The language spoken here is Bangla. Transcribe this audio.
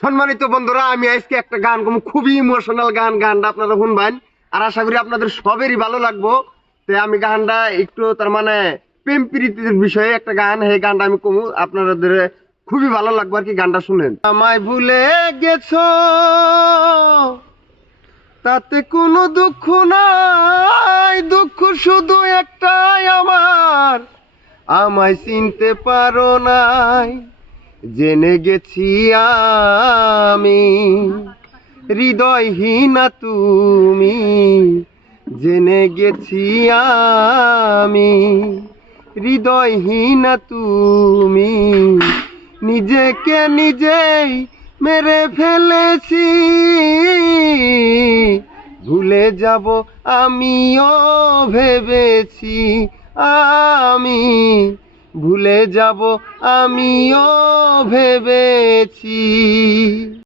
সম্মানিত বন্ধুরা, আমি আজকে একটা গান গাবো, খুবই ইমোশনাল গানটা আপনারা শুনবেন। আর আশা করি আপনাদের সবেরই ভালো লাগবো। তো আমি গানটা একটু তার মানে প্রেম প্রীতির বিষয়ে একটা গান, এই গানটা আমি কমু, আপনাদের খুবই ভালো লাগবে আর কি। গানটা শুনেন। আমায় ভুলে গেছো তাতে কোনো দুঃখ নাই, দুঃখ শুধু একটাই আমার, আমায় চিনতে পারো নাই। জেনে গেছি আমি হৃদয়হীনা তুমি, জেনে গেছি আমি হৃদয়হীনা তুমি, নিজেকে নিজেই মেরে ফেলেছি, ভুলে যাব আমিও ভেবেছি, আমি ভুলে যাব আমিও ভেবেছি।